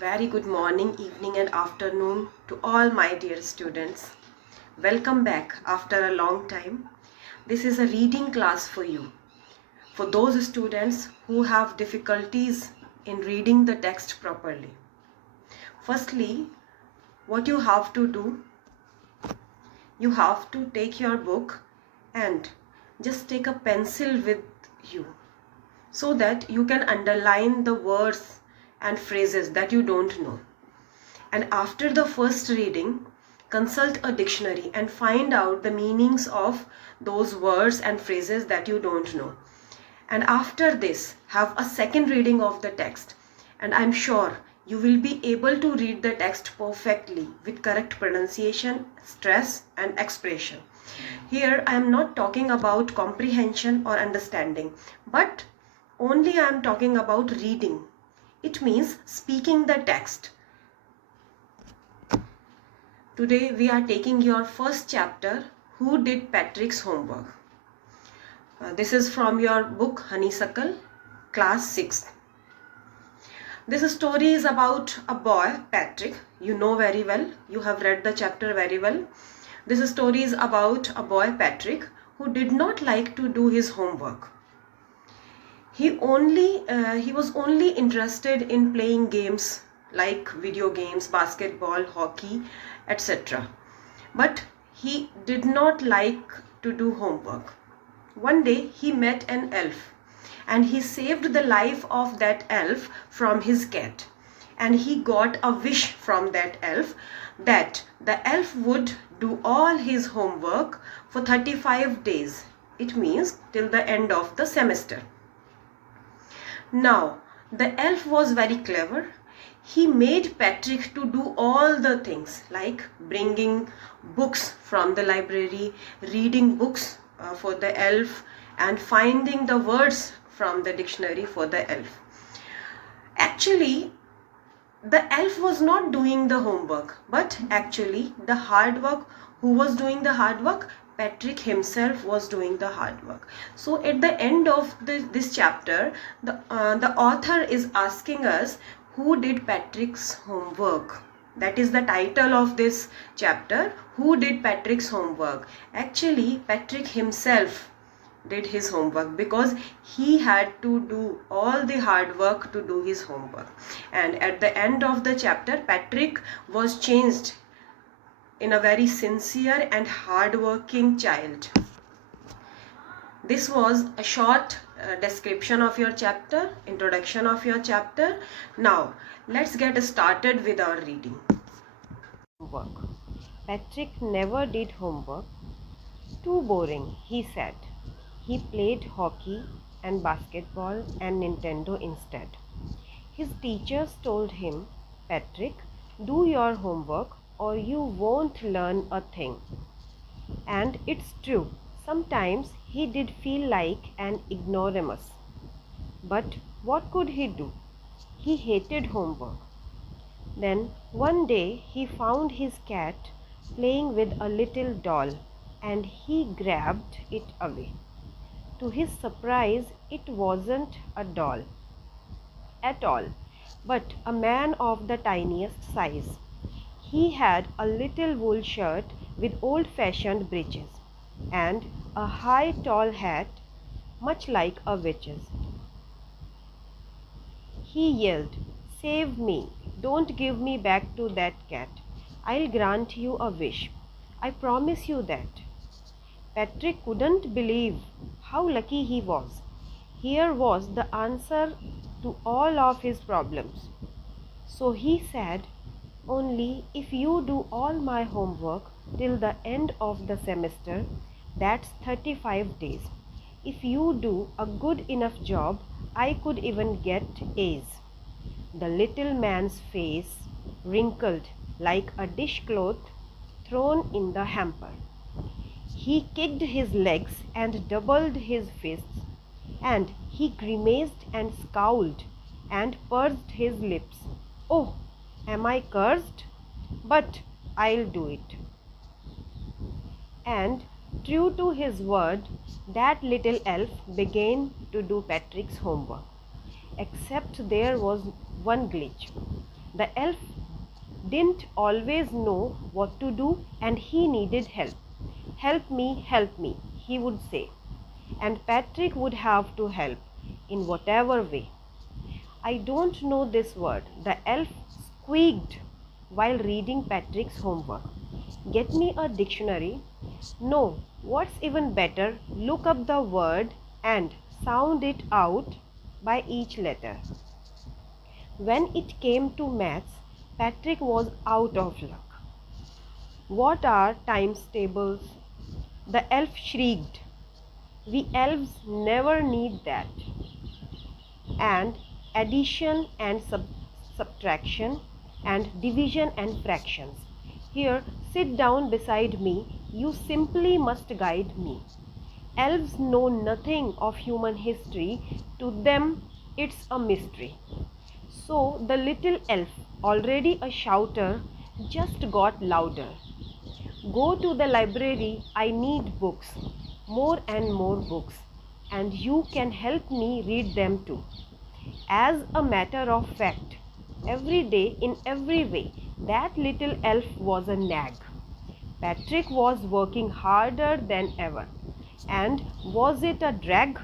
Very good morning, evening and afternoon to all my dear students. Welcome back after a long time. This is a reading class for you. For those students who have difficulties in reading the text properly. Firstly, what you have to do, you have to take your book and just take a pencil with you so that you can underline the words and phrases that you don't know. And after the first reading, consult a dictionary and find out the meanings of those words and phrases that you don't know. And after this, have a second reading of the text. And I'm sure you will be able to read the text perfectly with correct pronunciation, stress, and expression. Here, I am not talking about comprehension or understanding, but only I am talking about reading. It means speaking the text. Today we are taking your first chapter, Who Did Patrick's Homework? This is from your book Honeysuckle, class 6. This story is about a boy, Patrick. You know very well. You have read the chapter very well. This story is about a boy, Patrick, who did not like to do his homework. He was only interested in playing games like video games, basketball, hockey, etc. But he did not like to do homework. One day he met an elf and he saved the life of that elf from his cat. And he got a wish from that elf that the elf would do all his homework for 35 days. It means till the end of the semester. Now, the elf was very clever. He made Patrick to do all the things like bringing books from the library, reading books for the elf, and finding the words from the dictionary for the elf. Actually, the elf was not doing the homework, but actually the hard work, who was doing the hard work? Patrick himself was doing the hard work. So at the end of this chapter, the author is asking us, who did Patrick's homework? That is the title of this chapter, Who Did Patrick's Homework? Actually, Patrick himself did his homework because he had to do all the hard work to do his homework. And at the end of the chapter, Patrick was changed in a very sincere and hard-working child. This was a short description of your chapter, introduction of your chapter. Now, let's get started with our reading. Homework. Patrick never did homework. Too boring, he said. He played hockey and basketball and Nintendo instead. His teachers told him, Patrick, do your homework or you won't learn a thing. And it's true, sometimes he did feel like an ignoramus. But what could he do? He hated homework. Then one day he found his cat playing with a little doll and he grabbed it away. To his surprise, it wasn't a doll at all, but a man of the tiniest size. He had a little wool shirt with old-fashioned breeches and a high tall hat, much like a witch's. He yelled, "Save me! Don't give me back to that cat. I'll grant you a wish. I promise you that." Patrick couldn't believe how lucky he was. Here was the answer to all of his problems. So he said, "Only if you do all my homework till the end of the semester, that's 35 days. If you do a good enough job, I could even get A's." The little man's face wrinkled like a dishcloth thrown in the hamper. He kicked his legs and doubled his fists, and he grimaced and scowled and pursed his lips. "Oh, am I cursed? But I'll do it." And true to his word, that little elf began to do Patrick's homework. Except there was one glitch. The elf didn't always know what to do and he needed help. Help me, he would say. And Patrick would have to help in whatever way. I don't know this word, the elf squeaked while reading Patrick's homework. Get me a dictionary? No, what's even better, look up the word and sound it out by each letter. When it came to maths, Patrick was out of luck. What are times tables? The elf shrieked. We elves never need that. And addition and subtraction and division and fractions. Here, sit down beside me. You simply must guide me. Elves know nothing of human history. To them, it's a mystery. So the little elf, already a shouter, just got louder. Go to the library, I need books, more and more books, and you can help me read them too. As a matter of fact, every day in every way, that little elf was a nag. Patrick was working harder than ever. And was it a drag?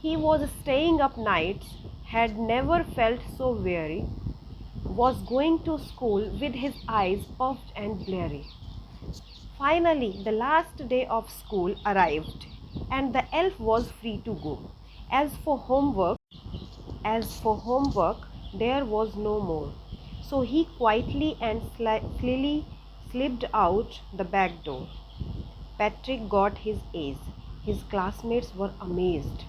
He was staying up nights, had never felt so weary, was going to school with his eyes puffed and bleary. Finally, the last day of school arrived, and the elf was free to go. As for homework, there was no more. So he quietly and slowly slipped out the back door. Patrick got his A's. His classmates were amazed.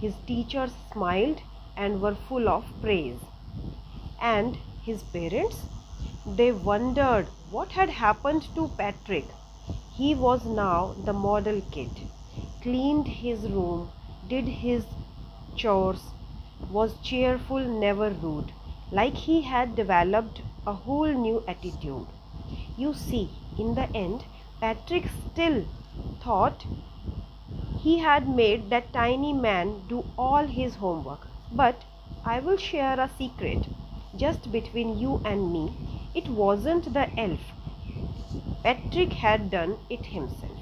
His teachers smiled and were full of praise. And his parents? They wondered what had happened to Patrick. He was now the model kid, cleaned his room, did his chores, was cheerful, never rude, like he had developed a whole new attitude. You see, in the end, Patrick still thought he had made that tiny man do all his homework. But I will share a secret just between you and me. It wasn't the elf. Patrick had done it himself.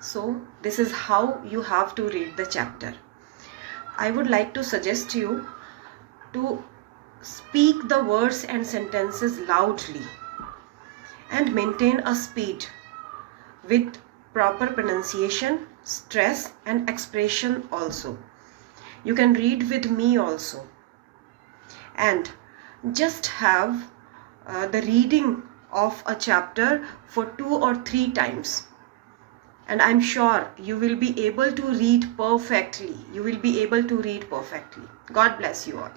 So, this is how you have to read the chapter. I would like to suggest you to speak the words and sentences loudly and maintain a speed with proper pronunciation, stress and expression also. You can read with me also. And just have the reading of a chapter for 2 or 3 times. And I'm sure you will be able to read perfectly. God bless you all.